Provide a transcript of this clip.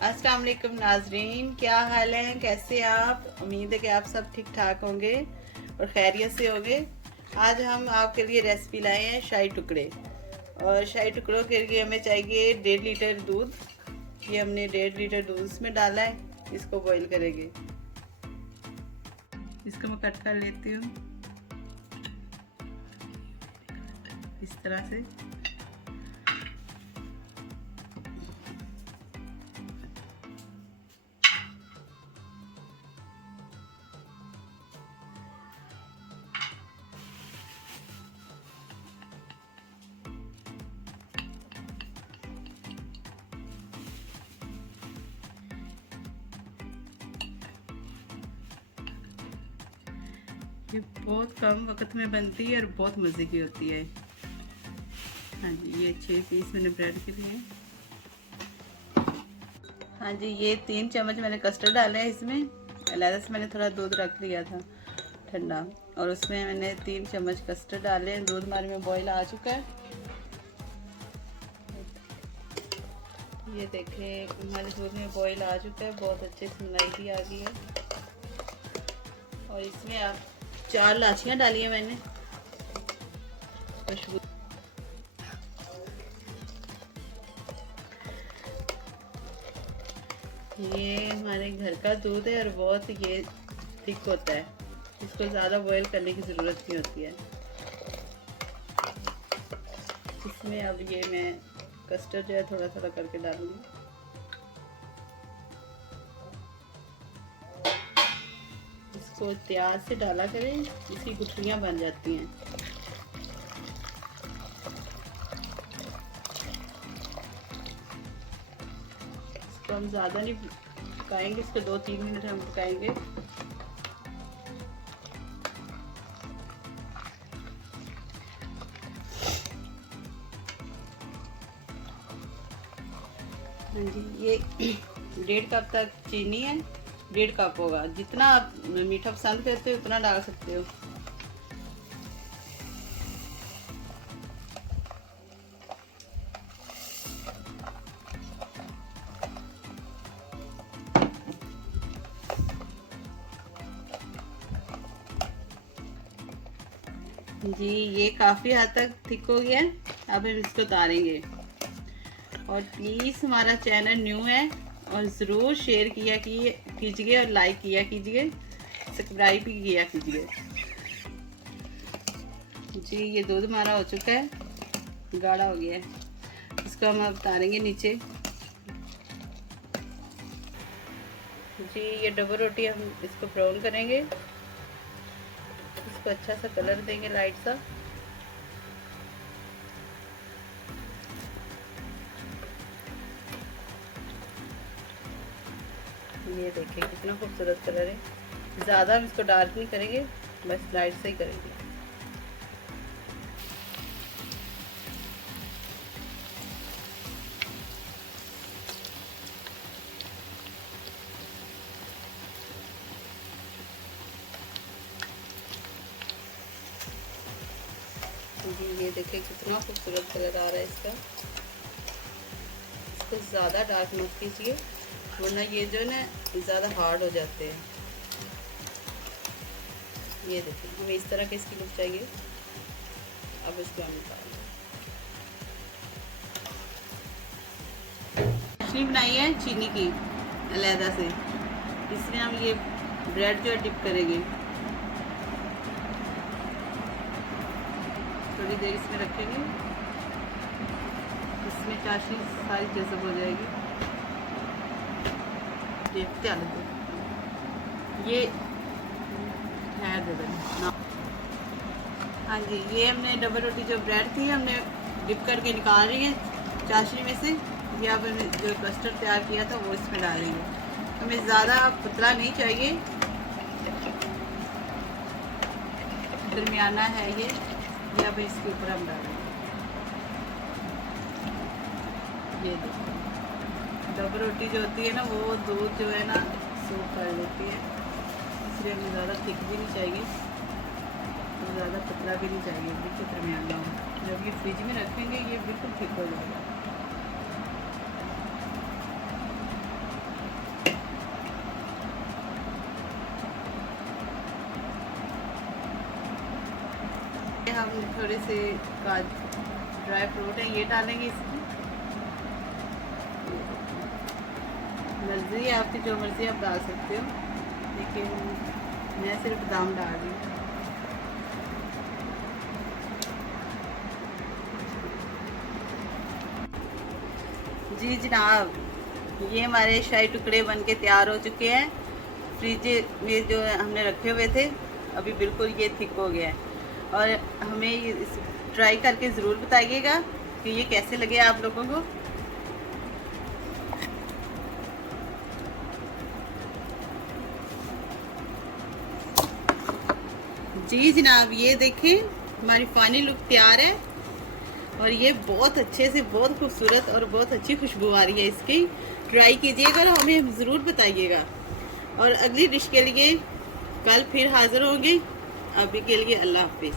अस्सलाम वालेकुम नाजरीन, क्या हाल है? कैसे आप? उम्मीद है कि आप सब ठीक ठाक होंगे और खैरियत से होंगे। आज हम आपके लिए रेसिपी लाए हैं शाही टुकड़े। और शाही टुकड़ों के लिए हमें चाहिए 1.5 लीटर दूध। ये हमने 1.5 लीटर दूध इसमें डाला है, इसको बॉईल करेंगे। इसको मैं कट कर लेती हूँ इस तरह से। ये बहुत कम वक्त में बनती है और बहुत मज़े की होती है। हाँ जी, ये 6 पीस मैंने ब्रेड के लिए। हाँ जी, ये 3 चम्मच मैंने कस्टर्ड डाले हैं इसमें। अलहदा से मैंने थोड़ा दूध रख लिया था ठंडा, और उसमें मैंने 3 चम्मच कस्टर्ड डाले हैं। दूध हमारे में बॉईल आ चुका है। ये देखें, हमारे दूध में बॉईल आ चुका है, बहुत अच्छे से मलाई भी आ गई है। और इसमें आप 4 इलायचियाँ डाली हैं मैंने, खुशबू। ये हमारे घर का दूध है और बहुत ये थिक होता है, इसको ज़्यादा बॉईल करने की ज़रूरत नहीं होती है। इसमें अब ये मैं कस्टर्ड जो है थोड़ा थोड़ा करके डालूंगी। इसको प्याज से डाला करें, इसकी गुठलियाँ बन जाती हैं। इसको हम ज़्यादा नहीं पकाएंगे, इसको 2-3 मिनट हम पकाएंगे। हाँ जी, ये 1.5 कप तक चीनी है। 1.5 कप होगा, जितना आप मीठा पसंद करते हो उतना डाल सकते हो। जी, ये काफ़ी हद तक थिक हो गया है। अब हम इसको उतारेंगे। और प्लीज़ हमारा चैनल न्यू है और ज़रूर शेयर किया कीजिए और लाइक किया कीजिए, सब्सक्राइब भी किया कीजिए। जी, ये दूध हमारा हो चुका है, गाढ़ा हो गया है। इसको हम अब उतारेंगे नीचे। जी, ये डबल रोटी हम इसको ब्राउन करेंगे। इसको अच्छा सा कलर देंगे, लाइट सा। ये देखिए कितना खूबसूरत कलर है। ज़्यादा हम इसको डार्क नहीं करेंगे, बस लाइट से ही करेंगे। जी, ये देखिए कितना खूबसूरत कलर आ रहा है इसका। इसको ज़्यादा डार्क मत कीजिए, वरना ये जो ना ज़्यादा हार्ड हो जाते हैं। ये देखिए, हमें इस तरह की इसकी लुक चाहिए। अब इसको हम निकालेंगे। चाशनी बनाई है चीनी की अलहदा से, इसमें हम ये ब्रेड जो है डिप करेंगे। थोड़ी देर इसमें रखेंगे, इसमें चाशनी सारी जज़ब हो जाएगी। देखते आने दो, ये ठहर दे देना। हाँ जी, ये हमने डबल रोटी जो ब्रेड थी हमने डिप करके निकाल रही है चाशनी में से। ये अब जो कस्टर्ड तैयार किया था वो इसमें डालेंगे। हमें ज़्यादा पतला नहीं चाहिए, दरमियाना है ये। अब इसके ऊपर हम डालेंगे। ये देखो, डबल रोटी जो होती है ना, वो दूध जो है ना सूख कर लेती है, इसलिए हमें ज़्यादा थिक भी नहीं चाहिए और ज़्यादा पतला भी नहीं चाहिए, बिल्कुल दरमियाना हो। जब ये फ्रिज में रखेंगे ये बिल्कुल थिक हो जाएगा। हम थोड़े से ड्राई फ्रूट है ये डालेंगे इसमें। मर्जी है आपकी, जो मर्जी आप डाल सकते हो, लेकिन मैं सिर्फ बादाम डाल रही हूँ। जी जनाब, ये हमारे शाही टुकड़े बनके तैयार हो चुके हैं। फ्रिज में जो हमने रखे हुए थे, अभी बिल्कुल ये थिक हो गया है। और हमें ट्राई करके ज़रूर बताइएगा कि ये कैसे लगे आप लोगों को। जी जनाब, ये देखें हमारी फाइनल लुक तैयार है और ये बहुत अच्छे से, बहुत खूबसूरत और बहुत अच्छी खुशबू आ रही है इसकी। ट्राई कीजिएगा और हमें ज़रूर बताइएगा। और अगली डिश के लिए कल फिर हाज़िर होंगे। अभी के लिए अल्लाह हाफिज़।